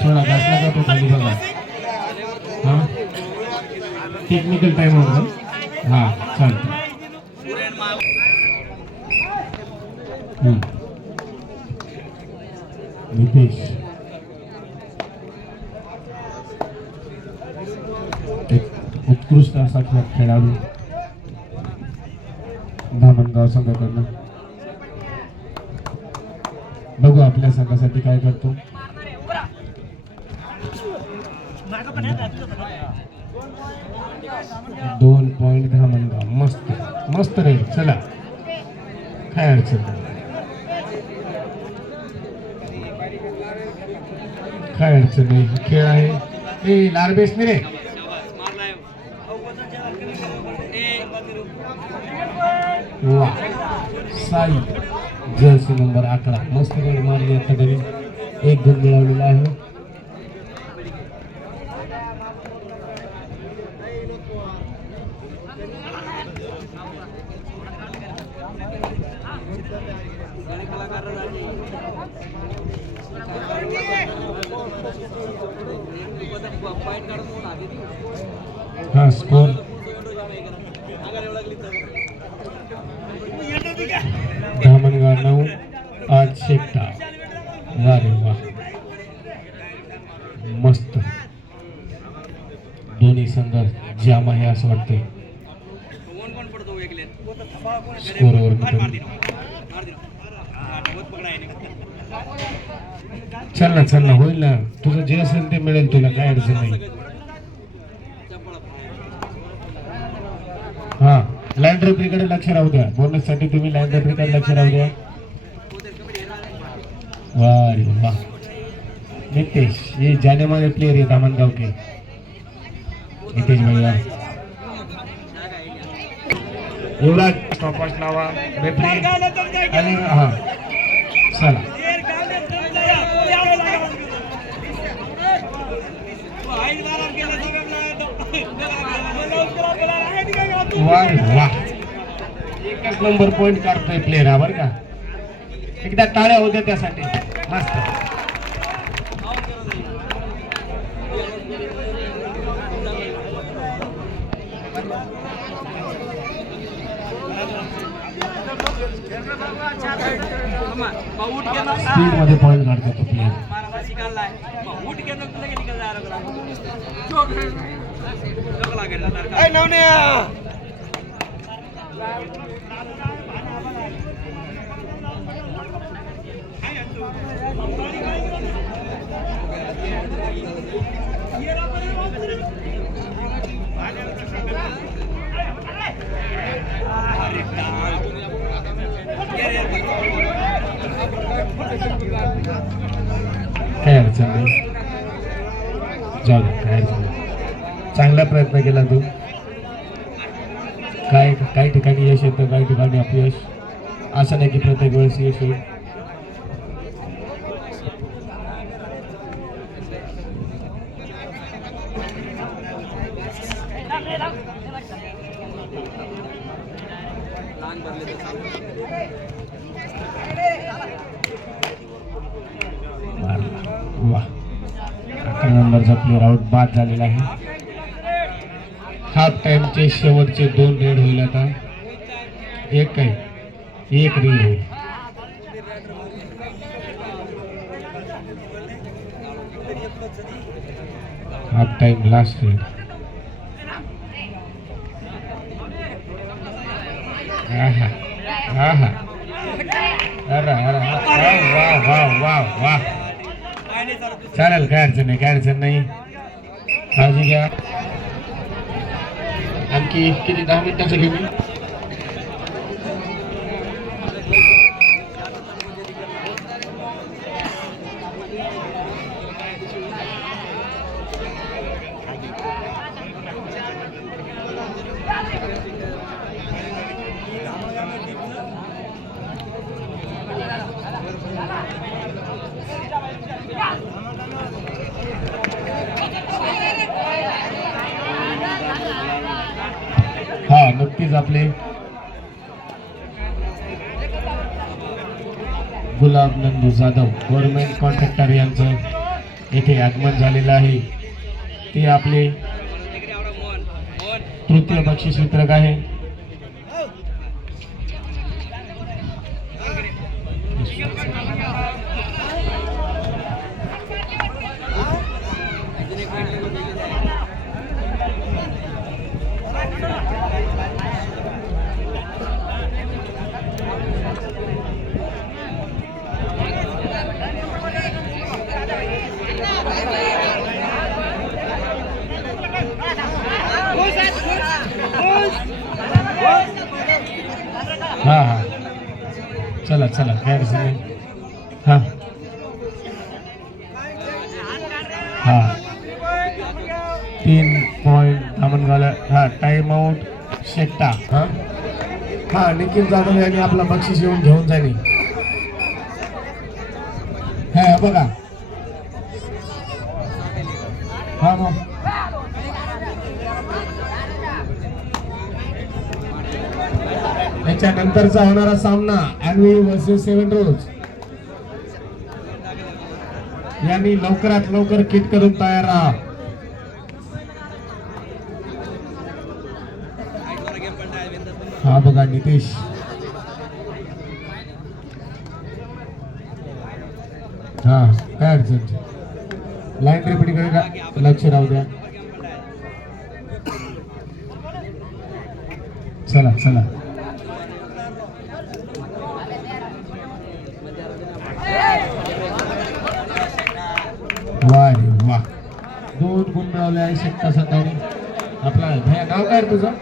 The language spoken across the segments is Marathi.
सोळा घासला का तो खाली बघा. हा टेक्निकल टाइम होता. हा चालतं. नितेश एक उत्कृष्ट असा खेळाडू धामणगाव संघाकडनं. बघू आपल्या संघासाठी काय करतो. दोन पॉइंट धामणगाव. मस्त मस्त रे. चला काय अडचण नाही. काय अडचण नाही. खेळ आहे. ए लारबेस रे. वा साई जर्सी नंबर 11 मस्त गोल मारली. आता तरी एक गुण मिळवलेला आहे. हा स्कोर धामणगाव 9 8 शेकटा. वा रे वा मस्त. दोन्ही संघ जाम आहे असं वाटतंय स्कोरवर. चल ना चल ना होईल ना. तुझं जे असेल ते मिळेल तुला. काय अडचण नाही. हा लँड रेफरीकडे लक्ष राहू द्या. बोनस साठी तुम्ही लँड रेफरीकडे लक्ष राहू द्या. वाह रे वाह. नितेश ये जाने माने प्लेयर है धामणगाव के. नितेश भैया युवराज स्टॉपवॉच लावा. रेफरी आणि हा चला. वाह एकच नंबर पॉइंट काढतोय प्लेयर हा बरं का. एकदा टाळ्या होत्या त्यासाठी. मस्त. स्पीड मध्ये पॉइंट काढतो तो प्लेयर. काय अडचण नाही. जाऊ दे काय अडचण नाही. चांगला प्रयत्न केला तू. काही ठिकाणी यश येतं काही ठिकाणी अपयश. असं नाही की प्रत्येक वेळेस यश येईल. वाह 11 नंबरचा प्लेअर आउट बाद झालेला आहे. हाफ टाइमचे शेवटचे 2 रेड होईल. आता एक रेड होईल. Half time last red. वाह चालेल. काय अडचण नाही. काळजी घ्या. आणखी किती 10 मिनिटाचं घेऊ. हा नक्कीच आपले गुलाब नंदू जाधव गव्हर्नमेंट कॉन्ट्रॅक्टर यांचं येथे आगमन झालेलं आहे. ते आपले तृतीय बक्षीस वितरक आहे. हा हा चला चला काय अडचण नाही. हा हा 3 पॉइंट धामणगावला. हा टाइम आउट शेकटा. हा हा निखिल जाधव यांनी आपला बक्षीस येऊन घेऊन जाणे. हा बघा हा मग त्याच्यानंतरचा होणारा सामना अन्वी वर्सेस 7 रोज. यांनी लवकरात लवकर किट करून तयार राहा. हा बघा नितेश हा काय अडचण लाईन रेपडीकडे का लक्ष राहू द्या. चला चला वा रे वा 2 गुण मिळवले आहे शेकटा संघाने. आपला भैया नाव काय रे तुझं?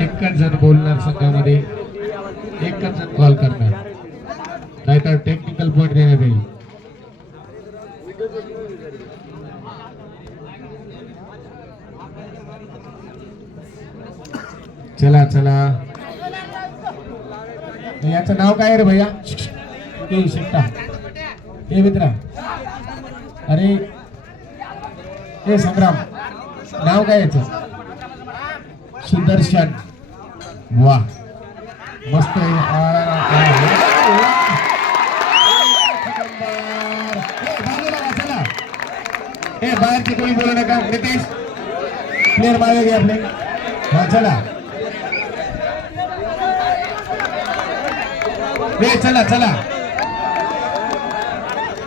एकच जण बोलणार संघामध्ये, एकच जण कॉल करणार, नाहीतर टेक्निकल पॉईंट देण्यात येईल. चला चला याचं नाव काय रे भैया? ते शेकटा हे मित्रा. अरे हे संग्राम नाव काय याचं? सुदर्शन. वा मस्त चला हे बाहेरची कोणी बोलू नका. नितेश प्लेअर मागे घे आपले. हा चला चला चला.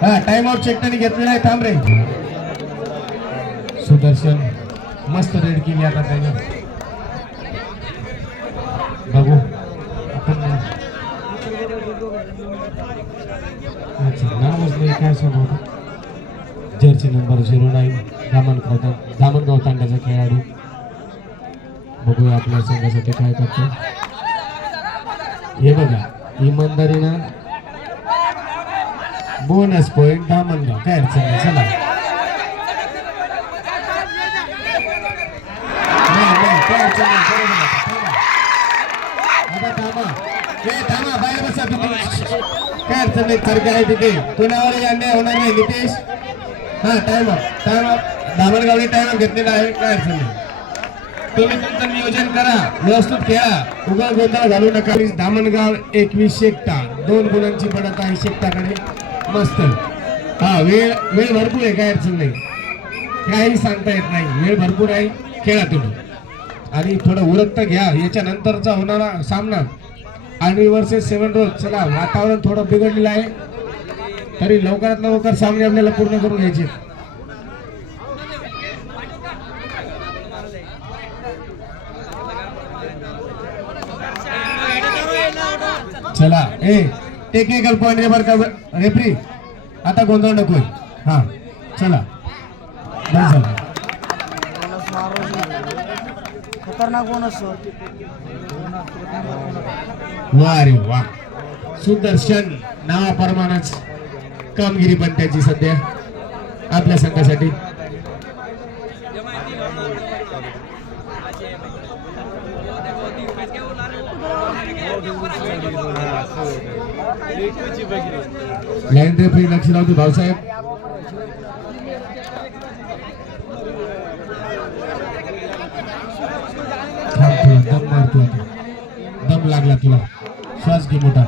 हा टाइम आउट चेकटाने घेतलेला आहे. थांब रे. सुदर्शन मस्त रेड केली आता त्याने. बघू आपण नावच नाही काय सांगू. जर्सी नंबर 09 धामणगाव तांड्याचा खेळाडू. बघूया आपल्या संघासाठी काय करतो. हे बघा इमानदारीनं बोनस पॉइंट धामणगाव. काय अडचण नाही. चला बाहेर बसा तुम्ही. काय अडचण नाही. सारखे आहे तिथे कोणावरही अन्याय होणार नाही. नितेश हा टाइम धामणगावने टाइम घेतलेला आहे. काय अडचण नाही. तुम्ही तुमचं नियोजन करा, व्यवस्थित खेळा, उगा गोंधळ घालू नका. धामणगाव 21 शेकटा 2 गुणांची पडत आहे शेकटाकडे. मस्त हा वेळ भरपूर आहे. काय अडचण नाही. काही सांगता येत नाही. वेळ भरपूर आहे. खेळा तुम्ही आणि थोडं उरकत घ्या. याच्या नंतरचा होणारा सामना अन्वी वर्सेस 7 रोज. चला वातावरण थोडं बिघडलेलं आहे तरी लवकरात लवकर सामने आपल्याला पूर्ण करून घ्यायचे. चला टेक्निकल पॉइंट रे. बरं का रेफरी आता गोंधळ नकोय. हा चला खतरनाक बोनस. वा रे वा. सुदर्शन नावाप्रमाणेच कामगिरी पण त्याची सध्या आपल्या संघासाठी. लाईन रेफरी लक्ष राहू दे भाऊसाहेब. दम मारतो आता, दम लागला तुला, श्वास घे मोठा.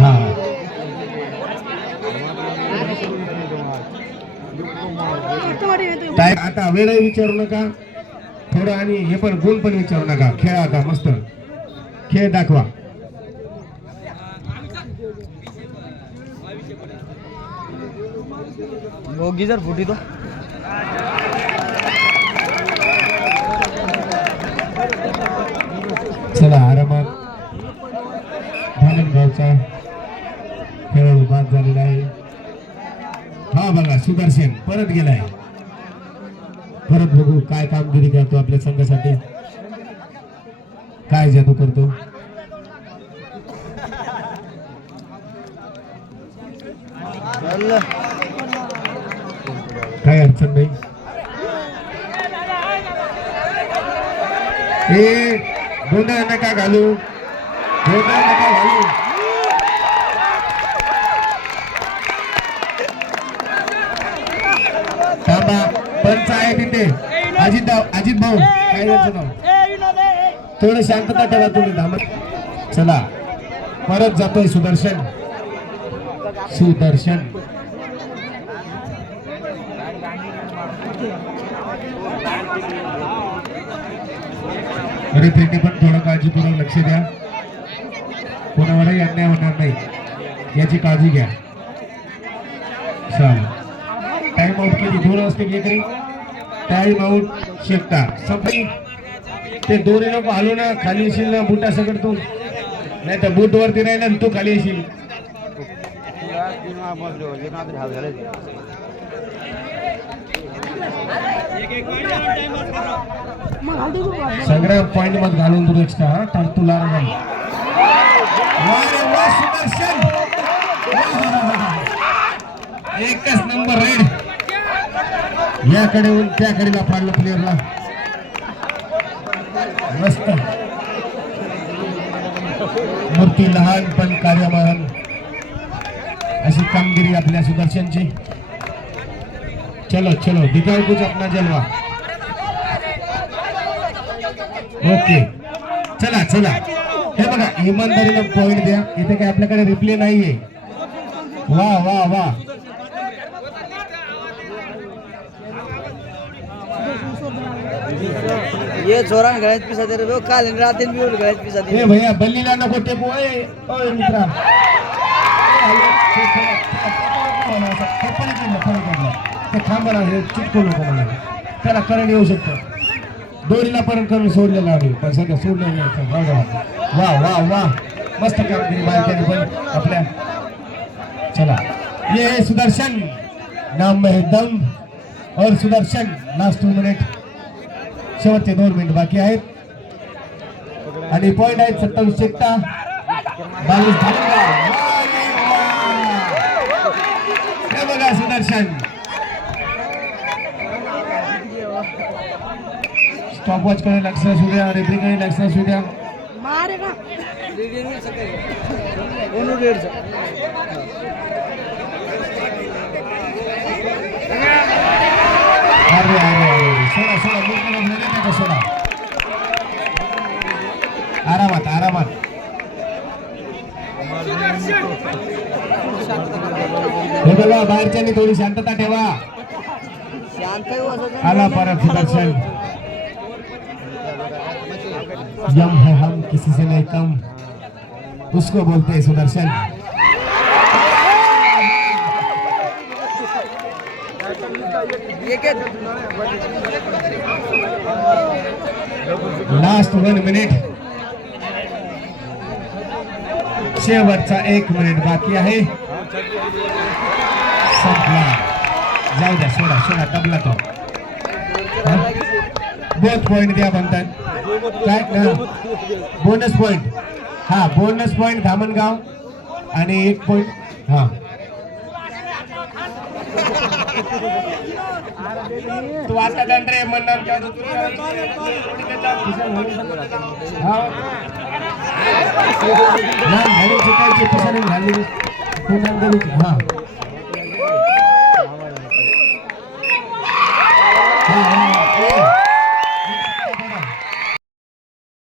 हा आता वेळ विचारू नका थोडं, आणि हे पण गुण पण विचारू नका. खेळा आता, मस्त खेळ दाखवा. गिजर फुटी तो चला आरामात. धामणगावचा खेळाडू बाद झालेला आहे. हा बघा सुदर्शन परत गेलाय. परत बघू काय कामगिरी करतो आपल्या संघासाठी, काय जादू करतो. काय अडचण नाही. हे गोंधळ नका घालू, गोंधळ नका घालू. थांबा, पंच आहे तिथे. अजित भाऊ काय त्यांचं नाव, थोडं शांतता ठेवा तुम्ही. थांबा. चला परत जातोय सुदर्शन. सुदर्शन रेफरीने पण थोडं काळजीपूर्वक लक्ष द्या, कोणावरही अन्याय होणार नाही याची काळजी घ्या. चल टाइम आउट किती 2 वाजता घे. टाइम आउट शकता संपली. ते दोन्ही लोक हलू ना, खाली येशील ना बुटा सगळं तू, नाही तर बूट वरती राहिला तू खाली येशील. संग्राम पॉइंट मध्ये घालून तू एक्स्ट्रा. हा तर तुला एकच नंबर रेड. याकडे त्याकडे फाडलं प्लेअरला. मस्त मूर्ती लहान पण कार्यमान अशी कामगिरी आपल्या सुदर्शनची. चलो चलो दिखाओ कुछ अपना जलवा. ओके चला चला. हे बघा इमानदारीला पॉइंट द्या. इथे काय आपल्याकडे रिप्ले नाहीये. वा वा वा. ये चोरान गळ्यात पिसा दे रे वो, काल रात्री भी गळ्यात पिसा दे. ए भैया बल्लीला नको टेपू. ओय मित्रा ते थांबा, हे चिटकू नको मला. त्याला करंट येऊ शकतो. दोरीला परत करून सोडलेला आहे पण सध्या सोडलेलं नाही. वा वा वा मस्त कामगिरी बायकाने पण आपल्या. चला ये सुदर्शन नाम में है दम. और सुदर्शन लास्ट 2 मिनिट, शेवटचे 2 मिनिट बाकी आहेत. आणि पॉइंट आहेत 27 चेक्टा 22 धावणार. हे बघा सुदर्शन स्टॉपवॉच कडे लक्ष असू द्या, रेफरी कडे लक्ष असू द्या. अरे अरे अरे सोडा सोडा सोडा. आरामात आरामात. हे बघा बाहेरच्यांनी थोडी शांतता ठेवा. आला परत सुदर्शन. यम है हम किसी से नहीं कम, उसको बोलते हैं सुदर्शन. लास्ट 1 मिनिट, शेवटचा 1 मिनिट बाकी आहे. संपला. जाऊ द्या, सोडा सोडा दबला तो. बोथ पॉइंट द्या म्हणतात काय. Bonus point. हा बोनस पॉइंट धामणगाव आणि 1 पॉइंट. हा तू आता दंडरे म्हणणार का घालायची काय पिसाने घालली हा